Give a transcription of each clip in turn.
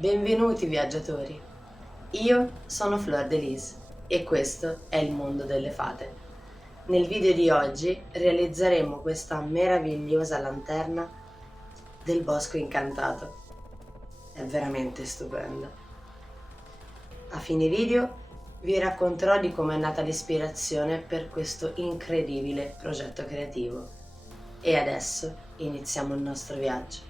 Benvenuti viaggiatori, io sono Fleur de Lis e questo è il mondo delle fate. Nel video di oggi realizzeremo questa meravigliosa lanterna del bosco incantato. È veramente stupenda. A fine video vi racconterò di come è nata l'ispirazione per questo incredibile progetto creativo. E adesso iniziamo il nostro viaggio.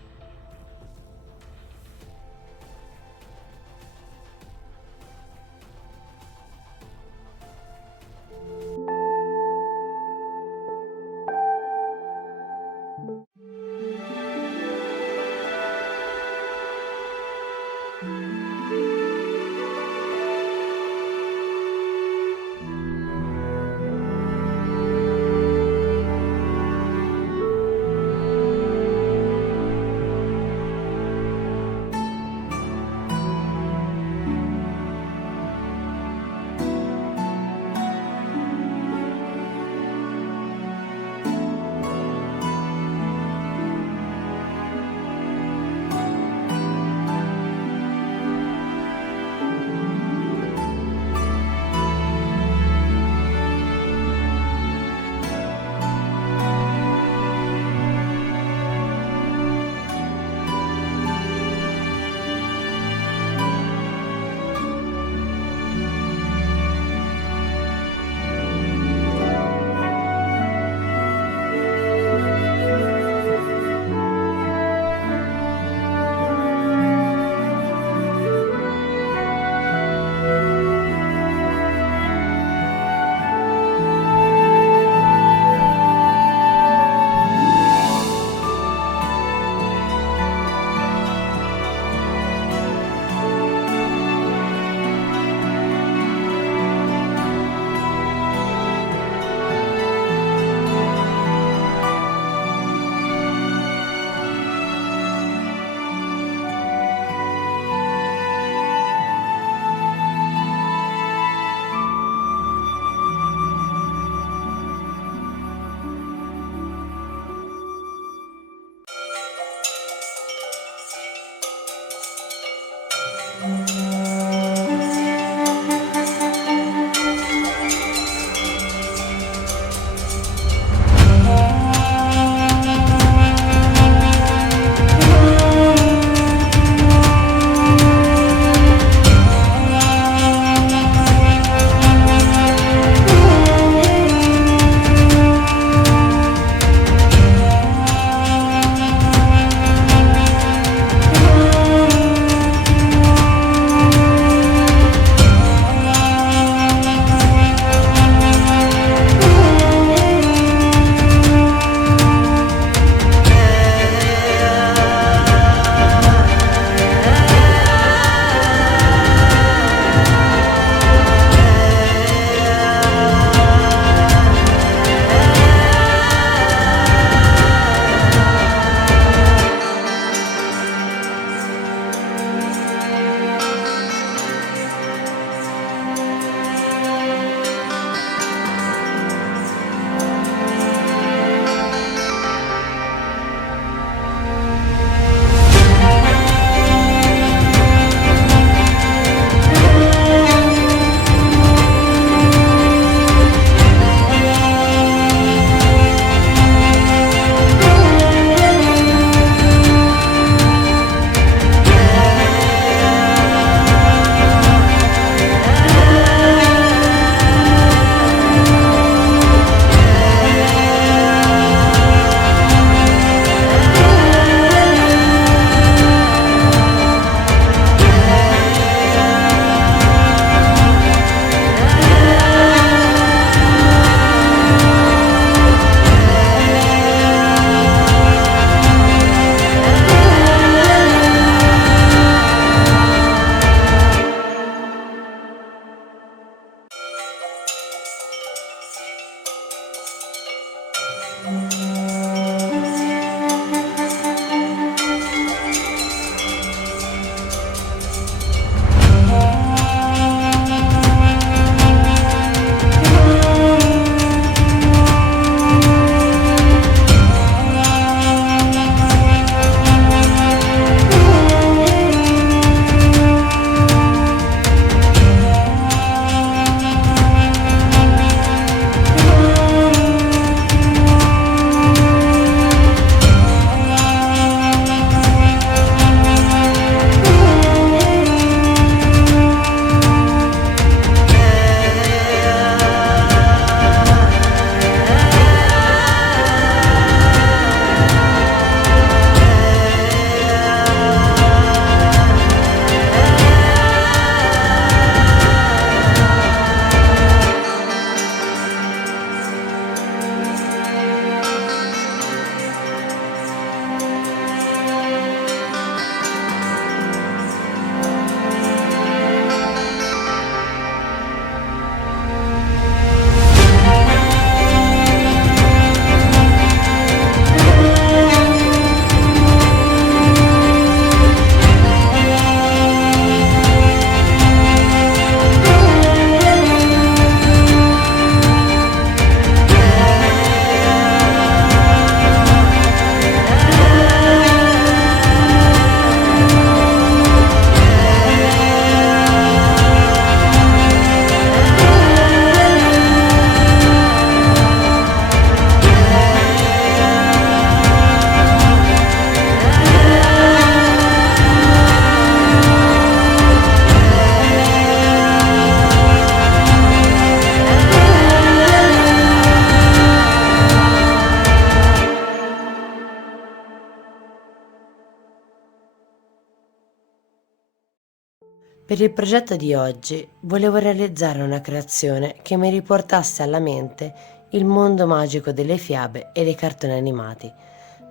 Per il progetto di oggi volevo realizzare una creazione che mi riportasse alla mente il mondo magico delle fiabe e dei cartoni animati,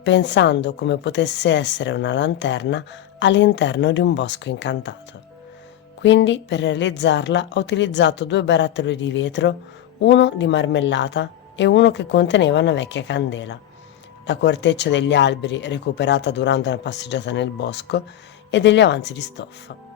pensando come potesse essere una lanterna all'interno di un bosco incantato. Quindi per realizzarla ho utilizzato 2 barattoli di vetro, uno di marmellata e uno che conteneva una vecchia candela, la corteccia degli alberi recuperata durante una passeggiata nel bosco e degli avanzi di stoffa.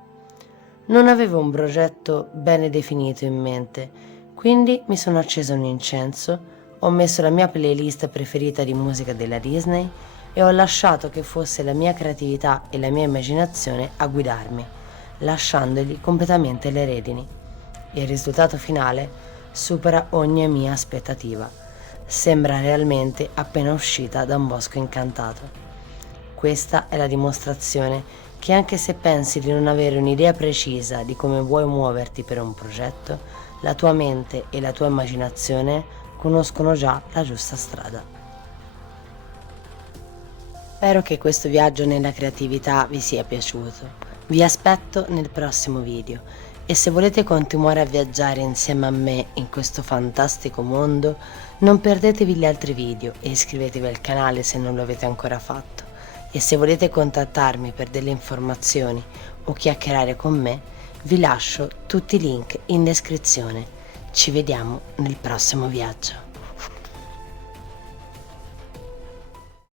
Non avevo un progetto bene definito in mente, quindi mi sono accesa un incenso, ho messo la mia playlist preferita di musica della Disney e ho lasciato che fosse la mia creatività e la mia immaginazione a guidarmi, lasciandogli completamente le redini. Il risultato finale supera ogni mia aspettativa. Sembra realmente appena uscita da un bosco incantato. Questa è la dimostrazione che anche se pensi di non avere un'idea precisa di come vuoi muoverti per un progetto, la tua mente e la tua immaginazione conoscono già la giusta strada. Spero che questo viaggio nella creatività vi sia piaciuto. Vi aspetto nel prossimo video e se volete continuare a viaggiare insieme a me in questo fantastico mondo, non perdetevi gli altri video e iscrivetevi al canale se non lo avete ancora fatto. E se volete contattarmi per delle informazioni o chiacchierare con me, vi lascio tutti i link in descrizione. Ci vediamo nel prossimo viaggio.